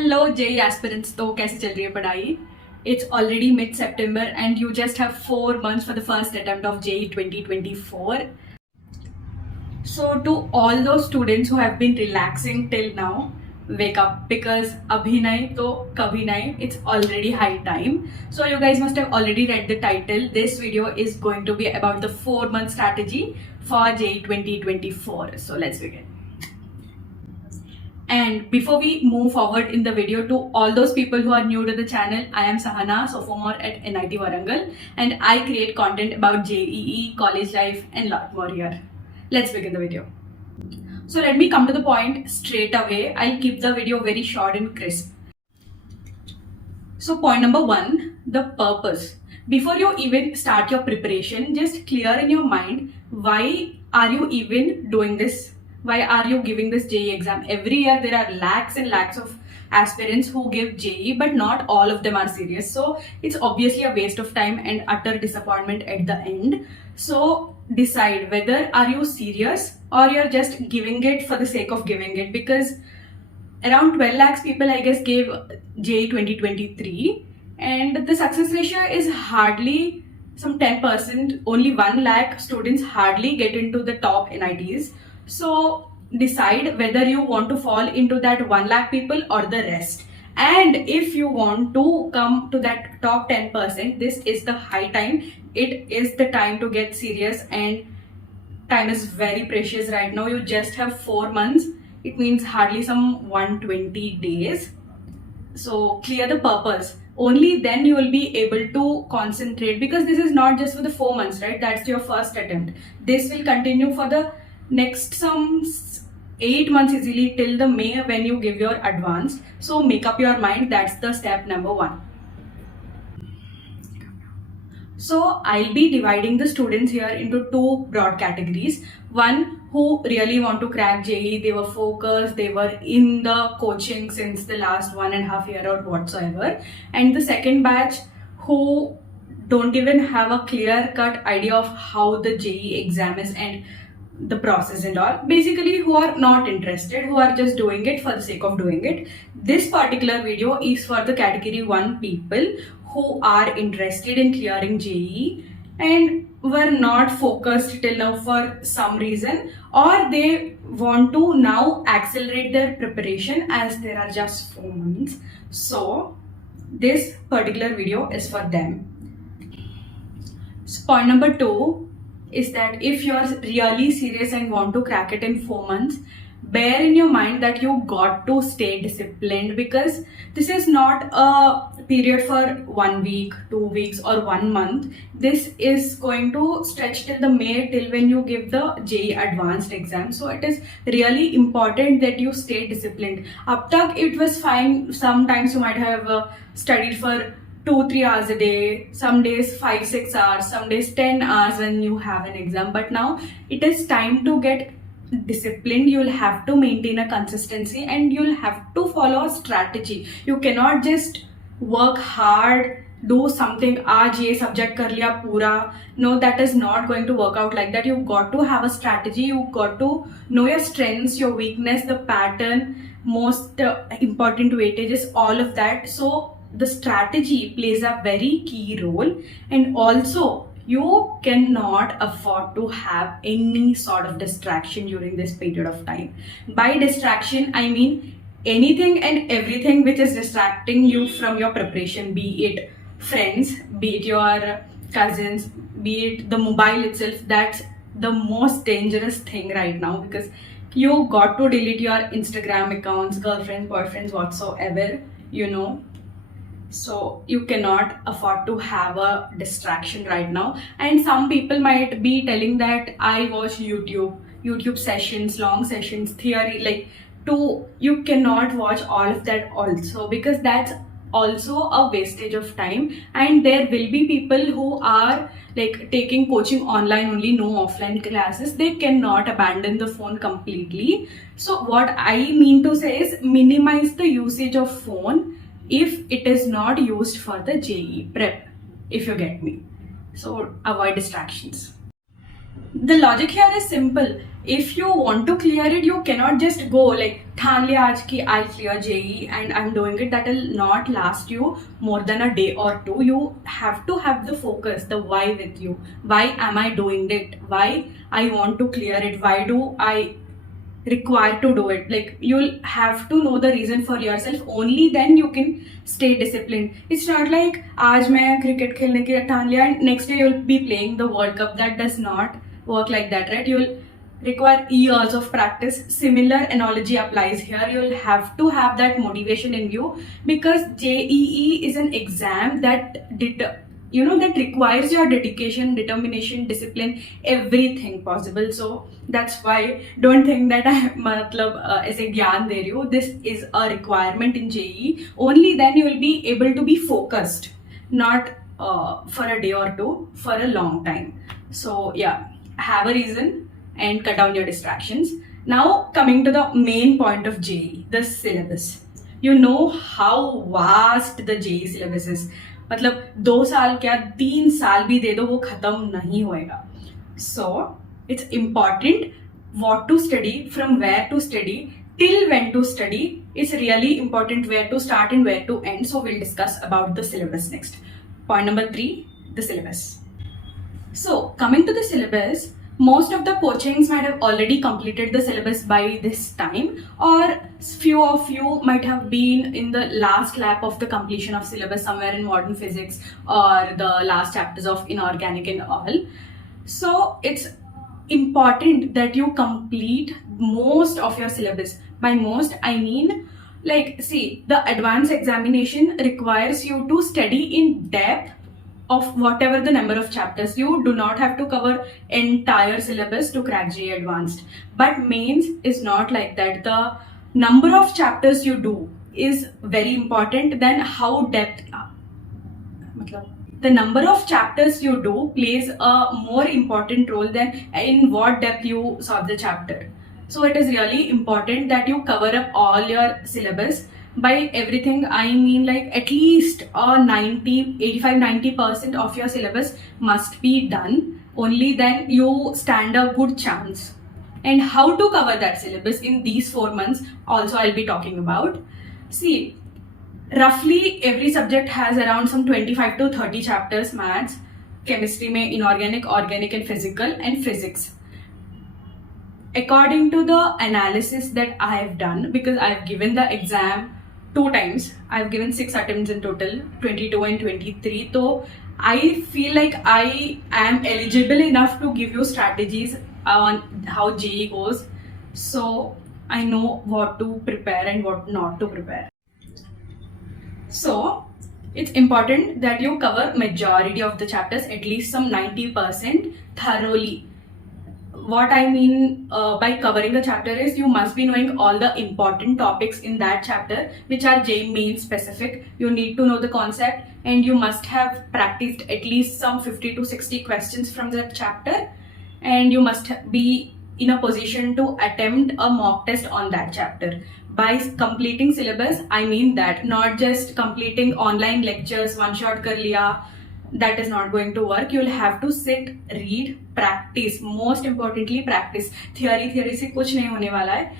Hello JEE aspirants, तो कैसे चल रही है पढ़ाई? It's already mid-September and you just have 4 months for the first attempt of JEE 2024. So to all those students who have been relaxing till now, wake up, because abhi nahi to kabhi nahi, it's already high time. So you guys must have already read the title. This video is going to be about the 4-month strategy for JEE 2024. So let's begin. And before we move forward in the video, to all those people who are new to the channel, I am Sahana, sophomore at NIT Warangal, and I create content about JEE, college life, and lot more here. Let's begin the video. So let me come to the point straight away. I'll keep the video very short and crisp. So point number 1, the purpose. Before you even start your preparation, just clear in your mind, why are you even doing this? Why are you giving this JEE exam? Every year there are lakhs and lakhs of aspirants who give JEE, but not all of them are serious. So it's obviously a waste of time and utter disappointment at the end. So decide whether are you serious or you're just giving it for the sake of giving it, because around 12 lakhs people I guess gave JEE 2023 and the success ratio is hardly some 10%. Only 1 lakh students hardly get into the top NITs. So decide whether you want to fall into that 1 lakh people or the rest. And if you want to come to that top 10%, this is the high time. It is the time to get serious, and time is very precious right now. You just have 4 months. It means hardly some 120 days. So clear the purpose. Only then you will be able to concentrate, because this is not just for the 4 months, right? That's your first attempt. This will continue for the next some 8 months easily till the May when you give your advance. So make up your mind. That's the step number 1. So I'll be dividing the students here into 2 broad categories. One who really want to crack JEE, they were focused, they were in the coaching since the last 1.5 years or whatsoever. And the second batch who don't even have a clear cut idea of how the JEE exam is and the process and all. Basically who are not interested, who are just doing it for the sake of doing it. This particular video is for the category 1 people who are interested in clearing JEE and were not focused till now for some reason, or they want to now accelerate their preparation as there are just 4 months. So this particular video is for them. So point number 2 is that if you're really serious and want to crack it in 4 months, bear in your mind that you got to stay disciplined, because this is not a period for 1 week, 2 weeks or 1 month. This is going to stretch till the May, till when you give the JEE advanced exam. So it is really important that you stay disciplined. Up tak it was fine. Sometimes you might have studied for 2-3 hours a day, some days 5-6 hours, some days 10 hours when you have an exam. But now it is time to get disciplined. You'll have to maintain a consistency and you'll have to follow a strategy. You cannot just work hard, do something, aaj ye subject kar liya pura. No, that is not going to work out like that. You've got to have a strategy. You've got to know your strengths, your weakness, the pattern, most important weightages, all of that. So the strategy plays a very key role, and also you cannot afford to have any sort of distraction during this period of time. By distraction, I mean anything and everything which is distracting you from your preparation, be it friends, be it your cousins, be it the mobile itself. That's the most dangerous thing right now, because you got to delete your Instagram accounts, girlfriends, boyfriends, whatsoever, you know. So you cannot afford to have a distraction right now. And some people might be telling that I watch YouTube sessions, long sessions, theory, like you cannot watch all of that also, because that's also a wastage of time. And there will be people who are like taking coaching online only, no offline classes. They cannot abandon the phone completely. So what I mean to say is minimize the usage of phone if it is not used for the JEE prep, if you get me. So avoid distractions. The logic here is simple. If you want to clear it, you cannot just go like thaan liya aaj ki I'll clear JEE and I'm doing it. That will not last you more than a day or two. You have to have the focus, the why with you. Why am I doing it? Why I want to clear it? Why do I require to do it? Like, you'll have to know the reason for yourself. Only then you can stay disciplined. It's not like aaj main cricket khelne ke liye taan liya and next day you'll be playing the World Cup. That does not work like that, right? You'll require years of practice. Similar analogy applies here. You'll have to have that motivation in you, because JEE is an exam that that requires your dedication, determination, discipline, everything possible. So that's why don't think that I matlab aise gyan de rahi hu. This is a requirement in JEE. Only then you will be able to be focused, not for a day or two, for a long time. So yeah, have a reason and cut down your distractions. Now coming to the main point of JEE, the syllabus. You know how vast the JEE syllabus is. मतलब 2 साल क्या 3 साल भी दे दो वो खत्म नहीं होएगा. So it's important what to study, from where to study, till when to study. It's really important where to start and where to end. So we'll discuss about the syllabus next. Point number 3, the syllabus. So coming to the syllabus, most of the coachings might have already completed the syllabus by this time, or few of you might have been in the last lap of the completion of syllabus somewhere in modern physics or the last chapters of inorganic and all. So it's important that you complete most of your syllabus. By most, I mean, like, see, the advanced examination requires you to study in depth of whatever the number of chapters. You do not have to cover entire syllabus to crack JEE Advanced. But mains is not like that. The number of chapters you do is very important than how depth. The number of chapters you do plays a more important role than in what depth you solve the chapter. So it is really important that you cover up all your syllabus. By everything, I mean like at least 85-90% of your syllabus must be done. Only then you stand a good chance. And how to cover that syllabus in these 4 months also I'll be talking about. See, roughly every subject has around some 25 to 30 chapters. Maths, chemistry mein inorganic, organic and physical, and physics. According to the analysis that I have done, because I've given the exam 2 times, I've given 6 attempts in total, 22 and 23. So I feel like I am eligible enough to give you strategies on how JEE goes. So I know what to prepare and what not to prepare. So it's important that you cover majority of the chapters, at least some 90% thoroughly. What I mean by covering a chapter is you must be knowing all the important topics in that chapter, which are JEE main specific. You need to know the concept, and you must have practiced at least some 50 to 60 questions from that chapter, and you must be in a position to attempt a mock test on that chapter. By completing syllabus, I mean that, not just completing online lectures, one shot kar liya. That is not going to work. You'll have to sit, read, practice. Most importantly, practice. Theory से कुछ नहीं होने वाला है.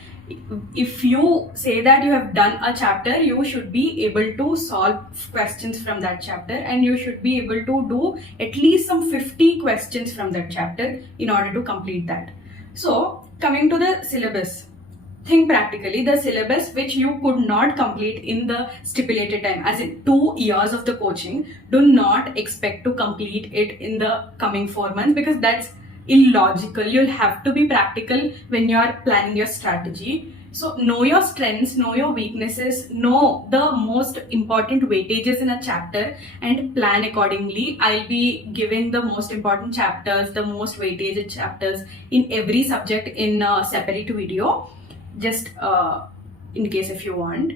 If you say that you have done a chapter, you should be able to solve questions from that chapter, and you should be able to do at least some 50 questions from that chapter in order to complete that. So coming to the syllabus, think practically. The syllabus which you could not complete in the stipulated time, as in 2 years of the coaching, do not expect to complete it in the coming 4 months, because that's illogical. You'll have to be practical when you're planning your strategy. So know your strengths, know your weaknesses, know the most important weightages in a chapter, and plan accordingly. I'll be giving the most important chapters, the most weightage chapters in every subject in a separate video, just in case if you want.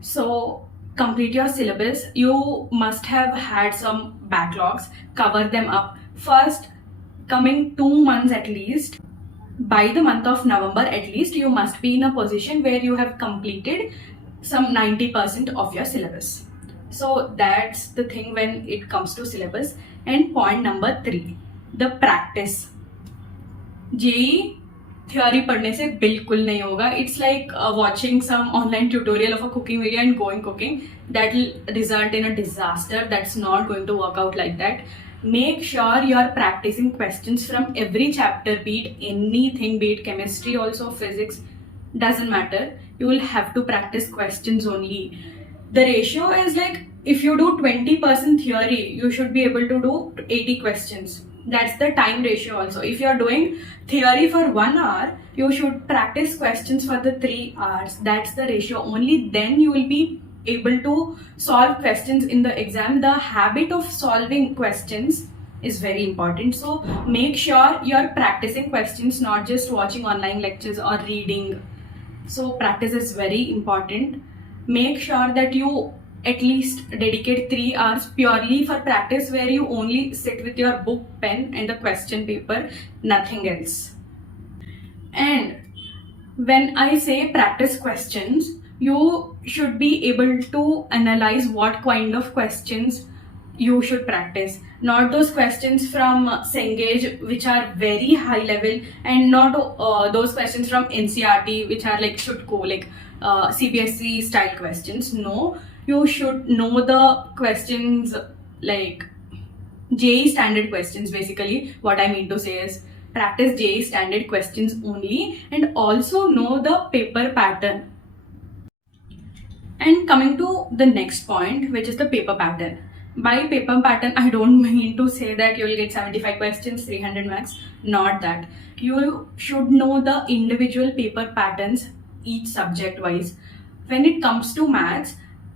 So complete your syllabus. You must have had some backlogs. Cover them up. First, coming 2 months at least, by the month of November at least, you must be in a position where you have completed some 90% of your syllabus. So that's the thing when it comes to syllabus. And point number 3, the practice. JEE theory पढ़ने से बिल्कुल नहीं होगा. It's like watching some online tutorial of a cooking video and going cooking. That will result in a disaster. That's not going to work out like that. Make sure you are practicing questions from every chapter, be it anything, be it chemistry, also physics, doesn't matter. You will have to practice questions only. The ratio is like, if you do 20% theory, you should be able to do 80 questions. That's the time ratio also. If you're doing theory for 1 hour, you should practice questions for the 3 hours. That's the ratio. Only then you will be able to solve questions in the exam. The habit of solving questions is very important. So make sure you're practicing questions, not just watching online lectures or reading. So practice is very important. Make sure that you at least dedicate 3 hours purely for practice, where you only sit with your book, pen and the question paper, nothing else. And when I say practice questions, you should be able to analyze what kind of questions you should practice. Not those questions from Cengage which are very high level, and not those questions from NCERT which are like should go like CBSE style questions. No, you should know the questions like JEE standard questions. Basically what I mean to say is practice JEE standard questions only, and also know the paper pattern. And coming to the next point, which is the paper pattern. By paper pattern, I don't mean to say that you'll get 75 questions, 300 marks. Not that. You should know the individual paper patterns, each subject wise. When it comes to maths,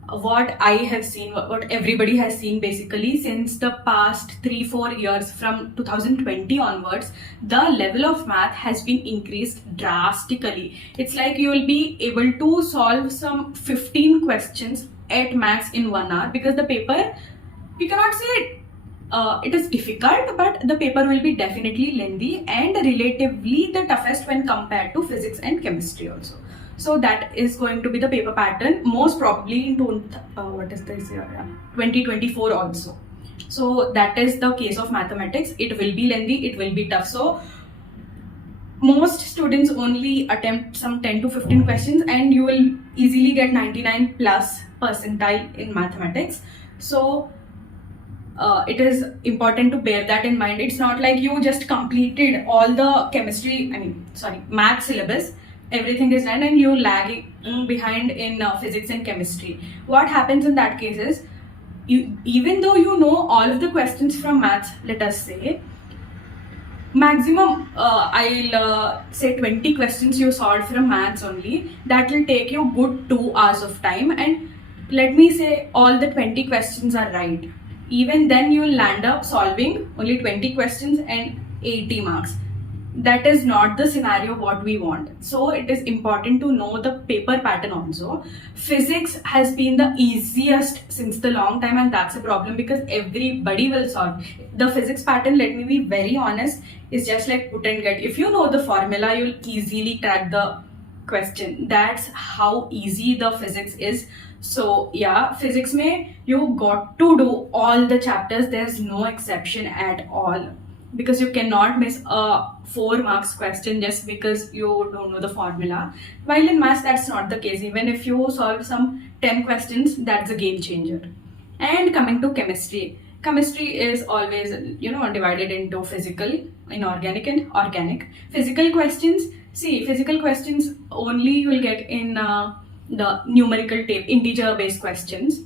what I have seen, what everybody has seen basically since the past 3-4 years, from 2020 onwards, the level of math has been increased drastically. It's like you will be able to solve some 15 questions at max in 1 hour, because the paper, we cannot say it is difficult, but the paper will be definitely lengthy and relatively the toughest when compared to physics and chemistry also. So that is going to be the paper pattern, most probably in 2024 also. So that is the case of mathematics. It will be lengthy, it will be tough. So most students only attempt some 10 to 15 questions and you will easily get 99 plus percentile in mathematics. So it is important to bear that in mind. It's not like you just completed all the math syllabus, everything is done and you lagging behind in physics and chemistry. What happens in that case is, even though you know all of the questions from maths, let us say, maximum I'll say 20 questions you solved from maths only, that will take you good 2 hours of time, and let me say all the 20 questions are right. Even then you will land up solving only 20 questions and 80 marks. That is not the scenario what we want. So it is important to know the paper pattern also. Physics has been the easiest since the long time, and that's a problem because everybody will solve. The physics pattern, let me be very honest, is just like put and get. If you know the formula, you'll easily crack the question. That's how easy the physics is. So yeah, physics mein you got to do all the chapters. There's no exception at all, because you cannot miss a 4 marks question just because you don't know the formula. While in maths, that's not the case. Even if you solve some 10 questions, that's a game changer. And coming to chemistry. Chemistry is always, divided into physical, inorganic and organic. Physical questions, physical questions only you will get in the numerical tape, integer based questions.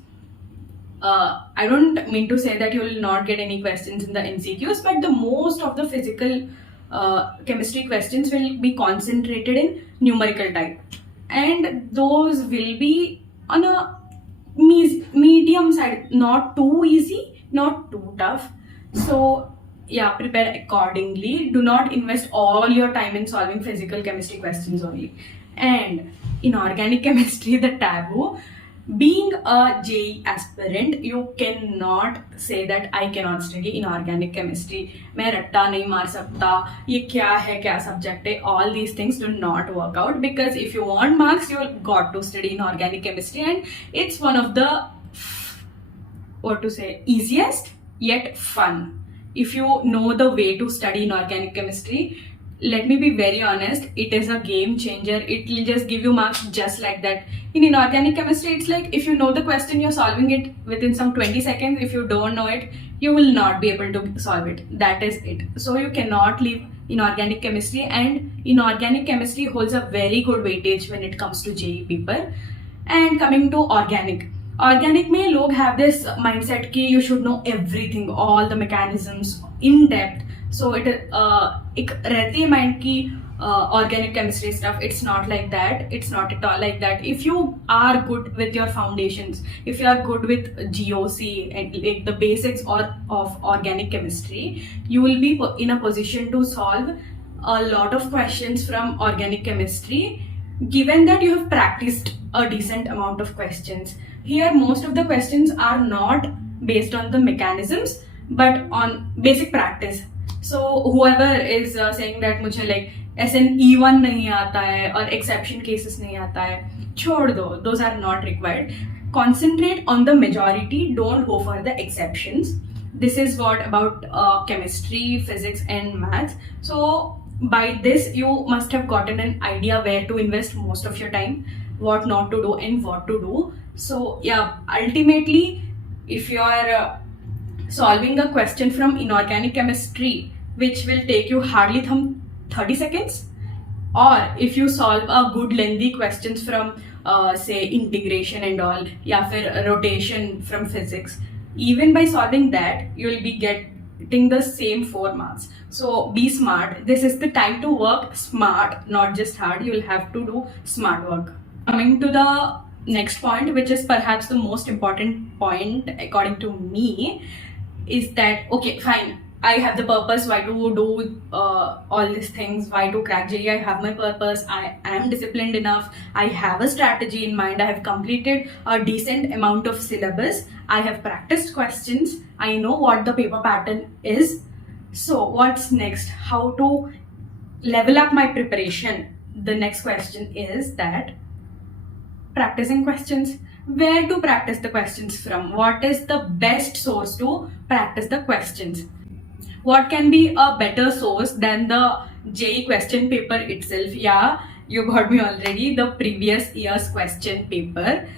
I don't mean to say that you will not get any questions in the MCQs, but the most of the physical chemistry questions will be concentrated in numerical type, and those will be on a medium side, not too easy, not too tough. So yeah, prepare accordingly. Do not invest all your time in solving physical chemistry questions only. And inorganic chemistry, the taboo. Being a JEE aspirant, you cannot say that I cannot study inorganic chemistry. मैं रट्टा नहीं मार सकता, ये क्या है, क्या subject है. All these things do not work out, because if you want marks, you got to study inorganic chemistry, and it's one of the easiest yet fun. If you know the way to study inorganic chemistry, let me be very honest, it is a game changer. It will just give you marks just like that. In inorganic chemistry, it's like if you know the question, you're solving it within some 20 seconds. If you don't know it, you will not be able to solve it. That is it. So you cannot leave inorganic chemistry, and inorganic chemistry holds a very good weightage when it comes to JEE paper. And coming to organic में लोग have this mindset कि you should know everything, all the mechanisms in depth. So it एक रहती है mind की organic chemistry stuff. It's not like that. It's not at all like that. If you are good with your foundations, if you are good with GOC and like the basics of organic chemistry, you will be in a position to solve a lot of questions from organic chemistry, given that you have practiced a decent amount of questions. Here, most of the questions are not based on the mechanisms, but on basic practice. So whoever is saying that मुझे like SNE1 नहीं आता है और exception cases नहीं आता है, छोड़ दो. Those are not required. Concentrate on the majority. Don't go for the exceptions. This is what about chemistry, physics, and maths. So by this, you must have gotten an idea where to invest most of your time, what not to do, and what to do. So yeah, ultimately, if you are solving a question from inorganic chemistry, which will take you hardly 30 seconds, or if you solve a good lengthy questions from say integration and all, या फिर rotation from physics, even by solving that, you will be getting the same 4 marks. So be smart. This is the time to work smart, not just hard. You will have to do smart work. Coming to the next point, which is perhaps the most important point according to me, is that okay, fine, I have the purpose why to do all these things, why to crack JEE. I have my purpose, I am disciplined enough, I have a strategy in mind, I have completed a decent amount of syllabus, I have practiced questions, I know what the paper pattern is. So what's next? How to level up my preparation? The next question is that practicing questions. Where to practice the questions from? What is the best source to practice the questions? What can be a better source than the JEE question paper itself? Yeah, you got me already. The previous year's question paper.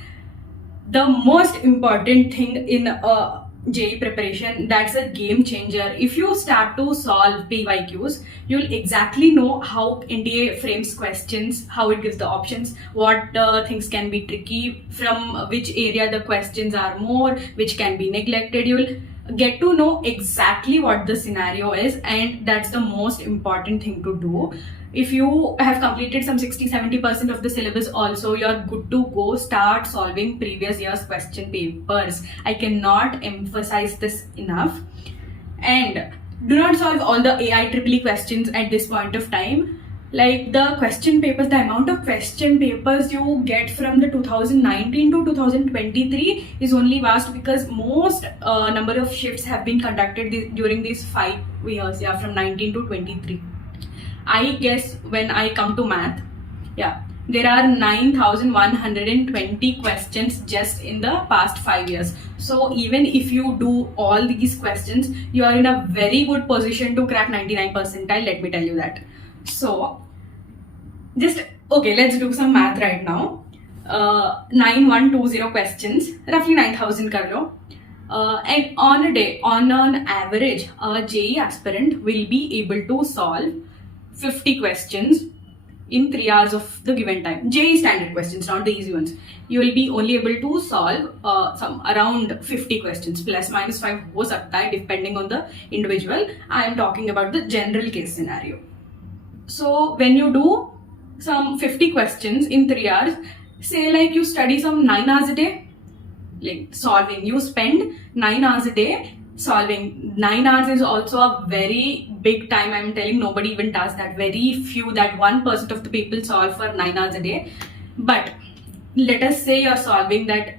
The most important thing in a JEE preparation, that's a game changer. If you start to solve PYQs, you'll exactly know how NTA frames questions, how it gives the options, what things can be tricky, from which area the questions are more, which can be neglected. You'll get to know exactly what the scenario is, and that's the most important thing to do. If you have completed some 60-70% of the syllabus also, you're good to go. Start solving previous year's question papers. I cannot emphasize this enough. And do not solve all the IEEE questions at this point of time. Like the question papers, the amount of question papers you get from the 2019 to 2023 is only vast, because most number of shifts have been conducted during these 5 years, yeah, from 19 to 23. I guess when I come to math, yeah, there are 9,120 questions just in the past 5 years. So even if you do all these questions, you are in a very good position to crack 99 percentile, let me tell you that. So just, okay, let's do some math right now. 9120 questions, roughly 9,000 kar lo. And on a day, on an average, a JEE aspirant will be able to solve 50 questions in 3 hours of the given time. JEE standard questions, not the easy ones. You will be only able to solve some around 50 questions, plus minus 5 ho sakta hai, depending on the individual. I am talking about the general case scenario. So when you do some 50 questions in 3 hours, say like you study some 9 hours a day, like solving, you spend 9 hours a day solving. 9 hours is also a very big time. I'm telling, nobody even does that. Very few, that 1% of the people solve for 9 hours a day. But let us say you're solving that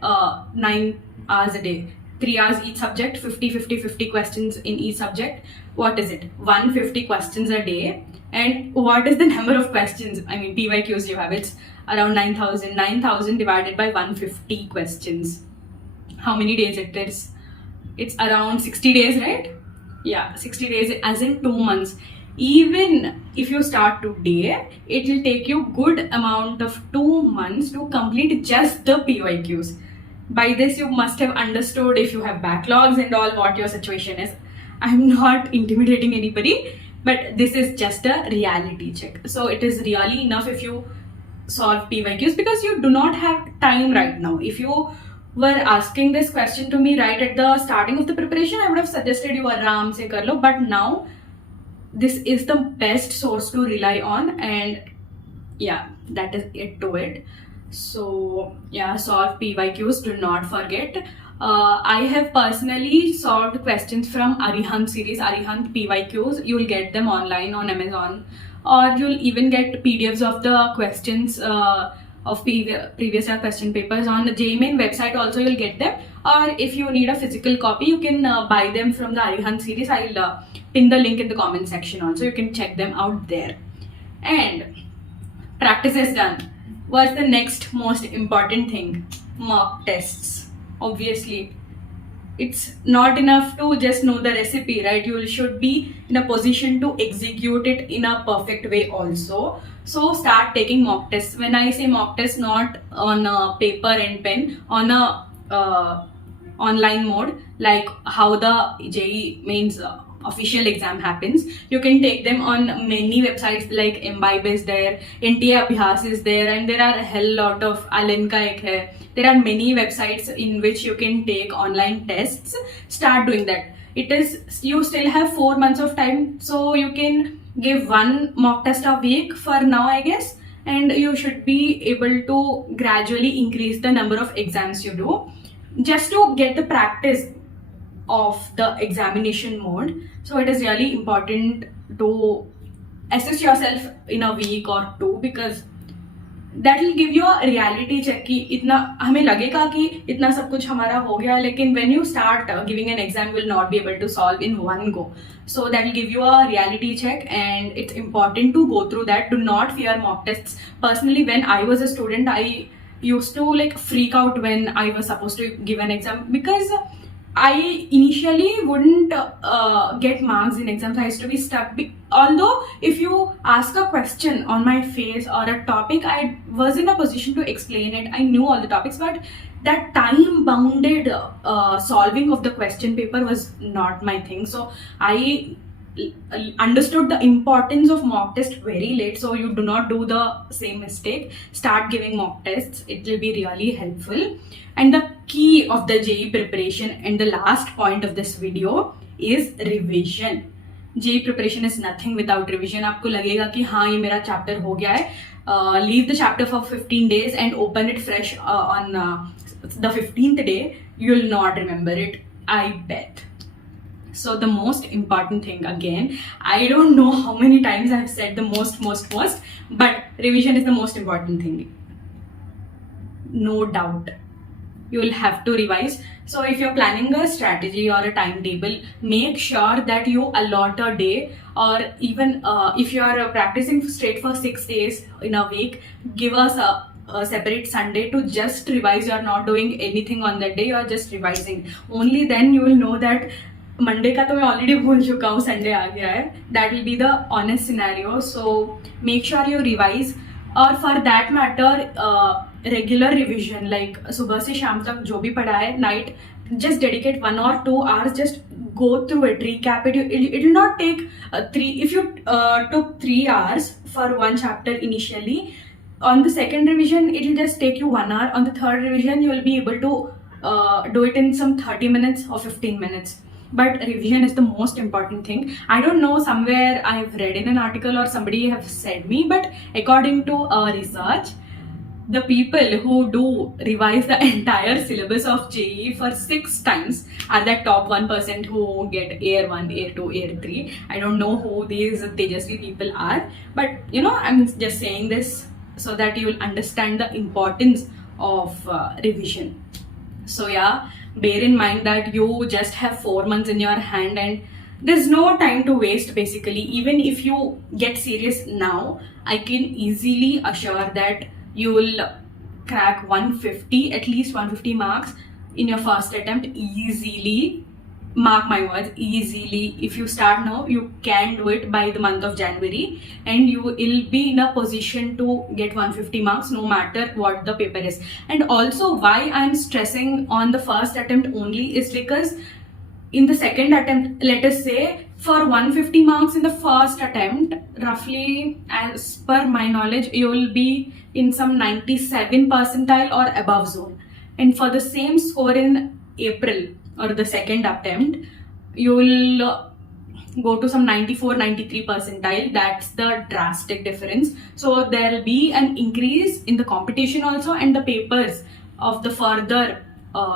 9 hours a day, 3 hours each subject, 50 questions in each subject. What is it? 150 questions a day. And what is the number of questions? I mean, PYQs you have, it's around 9,000. 9,000 divided by 150 questions. How many days it is? It's around 60 days, right? Yeah, 60 days, as in 2 months. even if you start today, it will take you good amount of 2 months to complete just the PYQs. By this you must have understood, if you have backlogs and all, what your situation is. I'm not intimidating anybody, but this is just a reality check. So it is really enough if you solve PYQs, because you do not have time right now. If you were asking this question to me right at the starting of the preparation, I would have suggested you aram se kar lo, but now this is the best source to rely on, and yeah, that is it to it. So yeah, solve PYQs, do not forget. I have personally solved questions from Arihant series, Arihant PYQs. You'll get them online on Amazon, or you'll even get PDFs of the questions of previous year question papers on the JEE main website. Also you'll get them, or if you need a physical copy, you can buy them from the Arihant series. I'll pin the link in the comment section also. You can check them out there. And practice is done. What's the next most important thing? Mock tests. Obviously, it's not enough to just know the recipe, right? You should be in a position to execute it in a perfect way also. So start taking mock tests. When I say mock tests, not on a paper and pen, on a online mode, like how the JEE mains official exam happens. You can take them on many websites, like Imbibe is there, NTA Abhyas is there, and there are a hell lot of Alenka ek hai. There are many websites in which you can take online tests. Start doing that. It is, you still have 4 months of time, so you can give one mock test a week for now, I guess, and you should be able to gradually increase the number of exams you do, just to get the practice of the examination mode. So it is really important to assess yourself in a week or two, because that will give you a reality check कि इतना हमें लगेगा कि इतना सब कुछ हमारा हो गया, लेकिन when you start giving an exam, you will not be able to solve in one go. So that will give you a reality check, and it's important to go through that. Do not fear mock tests. Personally, when I was a student, I used to like freak out when I was supposed to give an exam, because I initially wouldn't get marks in exams. I used to be stuck. Although if you ask a question on my face or a topic, I was in a position to explain it. I knew all the topics, but that time bounded solving of the question paper was not my thing. So I understood the importance of mock test very late. So you do not do the same mistake. Start giving mock tests. It will be really helpful. And the key of the JEE preparation and the last point of this video is revision. JEE preparation is nothing without revision. आपको लगेगा कि हाँ ये मेरा chapter हो गया है. Leave the chapter for 15 days and open it fresh on the 15th day. You will not remember it, I bet. So the most important thing, again, I don't know how many times I've said the most, but revision is the most important thing. No doubt. You will have to revise. So if you're planning a strategy or a timetable, make sure that you allot a day, or even if you are practicing straight for 6 days in a week, give us a separate Sunday to just revise. You are not doing anything on that day, you are just revising. Only then you will know that Monday का तो मैं already भूल चुका हूँ, Sunday आ गया है. That will be the honest scenario. So make sure you revise, or for that matter regular revision, like सुबह से शाम तक जो भी पढ़ा है, night just dedicate 1 or 2 hours, just go through it, recap it. It will not take 3. If you took 3 hours for one chapter initially, on the second revision it will just take you 1 hour. On the third revision you will be able to do it in some 30 minutes or 15 minutes. But revision is the most important thing. I don't know, somewhere I've read in an article or somebody have said me, but according to research, the people who do revise the entire syllabus of JEE for 6 times are the top 1% who get Air 1, Air 2, Air 3. I don't know who these Tejasvi people are, but you know, I'm just saying this so that you will understand the importance of revision. So yeah, bear in mind that you just have 4 months in your hand, and there's no time to waste basically. Even if you get serious now, I can easily assure that you will crack 150, at least 150 marks in your first attempt easily. mark my words, easily, if you start now, you can do it by the month of January, and you will be in a position to get 150 marks no matter what the paper is. And also, why I'm stressing on the first attempt only is because in the second attempt, let us say for 150 marks in the first attempt, roughly as per my knowledge, you will be in some 97 percentile or above zone. And for the same score in April or the second attempt, you will go to some 94, 93 percentile. That's the drastic difference. So there will be an increase in the competition also, and the papers of the further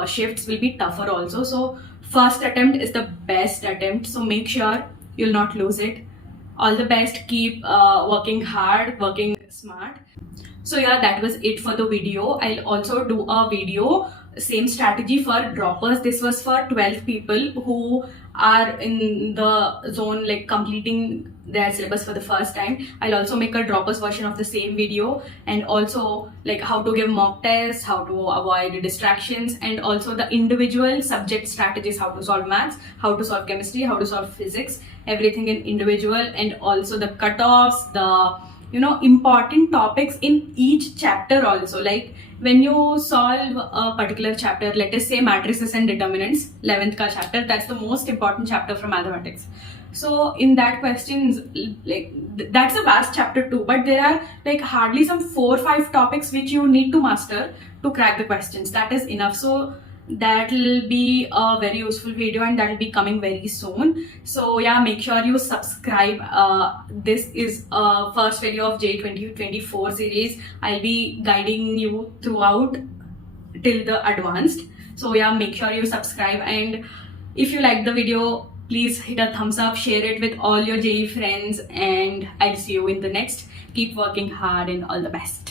shifts will be tougher also. So first attempt is the best attempt, so make sure you'll not lose it. All the best. Keep working hard, working smart. So yeah, that was it for the video. I'll also do a video, same strategy for droppers. This was for 12 people who are in the zone, like completing their syllabus for the first time. I'll also make a droppers version of the same video, and also like how to give mock tests, how to avoid distractions, and also the individual subject strategies, how to solve maths, how to solve chemistry, how to solve physics, everything in individual, and also the cutoffs, the important topics in each chapter also. Like when you solve a particular chapter, let us say matrices and determinants, 11th ka chapter, that's the most important chapter from mathematics. So in that questions, like that's a vast chapter too, but there are like hardly some 4 or 5 topics which you need to master to crack the questions. That is enough. So that will be a very useful video, and that will be coming very soon. So yeah, make sure you subscribe. This is a first video of JEE 2024 series. I'll be guiding you throughout till the advanced. So yeah, make sure you subscribe, and if you like the video, please hit a thumbs up, share it with all your JEE friends, and I'll see you in the next. Keep working hard, and all the best.